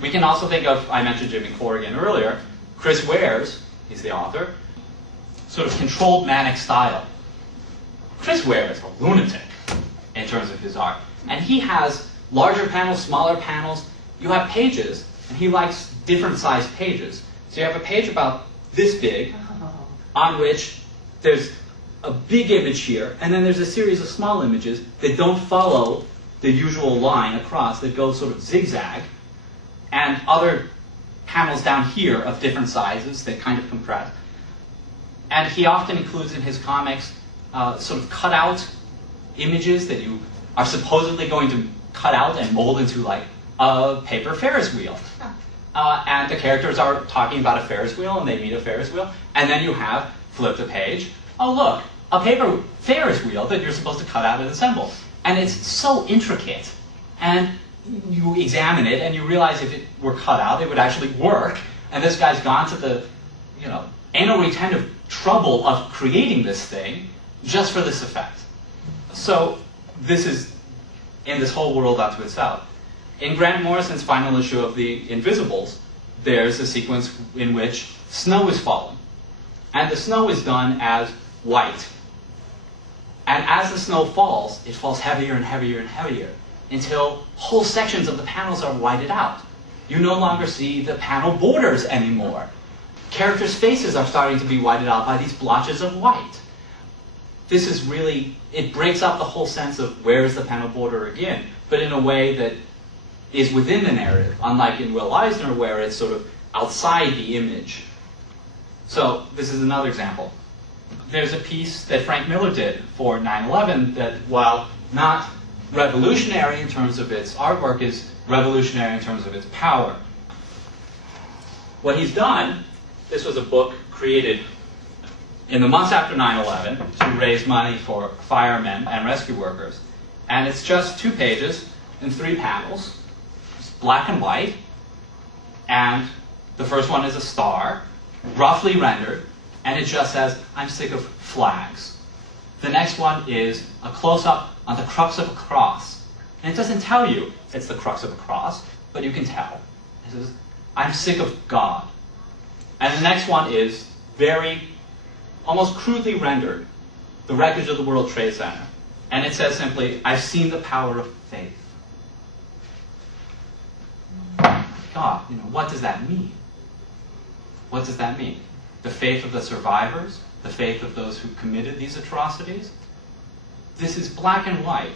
We can also think of, I mentioned Jimmy Corrigan earlier, Chris Ware's, he's the author, sort of controlled manic style. Chris Ware is a lunatic in terms of his art. And he has larger panels, smaller panels. You have pages, and he likes different sized pages. So you have a page about this big, on which there's a big image here, and then there's a series of small images that don't follow the usual line across, that go sort of zigzag, and other panels down here of different sizes that kind of compress. And he often includes in his comics sort of cut out images that you are supposedly going to cut out and mold into like a paper Ferris wheel. And the characters are talking about a Ferris wheel, and they meet a Ferris wheel, and then you have, flip the page, oh look, a paper Ferris wheel that you're supposed to cut out and assemble. And it's so intricate, and you examine it and you realize if it were cut out, it would actually work, and this guy's gone to the, anal retentive trouble of creating this thing just for this effect. So this is in this whole world unto itself. In Grant Morrison's final issue of The Invisibles, there's a sequence in which snow is falling. And the snow is done as white. And as the snow falls, it falls heavier and heavier and heavier until whole sections of the panels are whited out. You no longer see the panel borders anymore. Characters' faces are starting to be whited out by these blotches of white. This is really, it breaks up the whole sense of where is the panel border again, but in a way that is within the narrative, unlike in Will Eisner where it's sort of outside the image. So this is another example. There's a piece that Frank Miller did for 9/11 that, while not revolutionary in terms of its artwork, is revolutionary in terms of its power. What he's done, this was a book created in the months after 9/11 to raise money for firemen and rescue workers. And it's just 2 pages and 3 panels. It's black and white. And the first one is a star, roughly rendered, and it just says, "I'm sick of flags." The next one is a close-up on the crux of a cross. And it doesn't tell you it's the crux of a cross, but you can tell. It says, "I'm sick of God." And the next one is very, almost crudely rendered, the wreckage of the World Trade Center. And it says simply, "I've seen the power of faith." God, what does that mean? What does that mean? The faith of the survivors? The faith of those who committed these atrocities? This is black and white,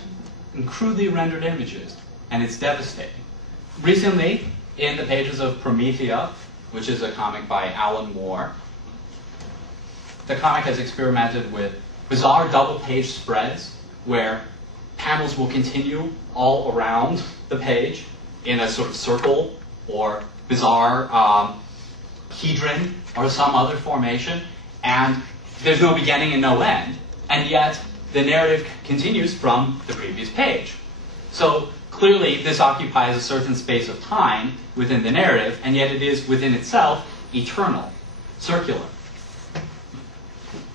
and crudely rendered images, and it's devastating. Recently, in the pages of Promethea, which is a comic by Alan Moore, the comic has experimented with bizarre double-page spreads where panels will continue all around the page in a sort of circle or bizarre hedron or some other formation, and there's no beginning and no end, and yet the narrative continues from the previous page. So clearly this occupies a certain space of time within the narrative, and yet it is within itself eternal, circular.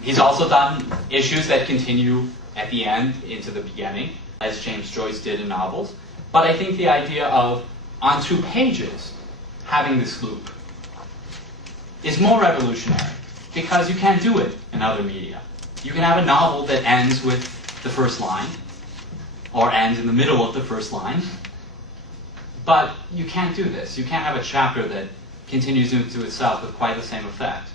He's also done issues that continue at the end into the beginning, as James Joyce did in novels. But I think the idea of, on 2 pages, having this loop is more revolutionary, because you can't do it in other media. You can have a novel that ends with the first line, or ends in the middle of the first line, but you can't do this. You can't have a chapter that continues into itself with quite the same effect.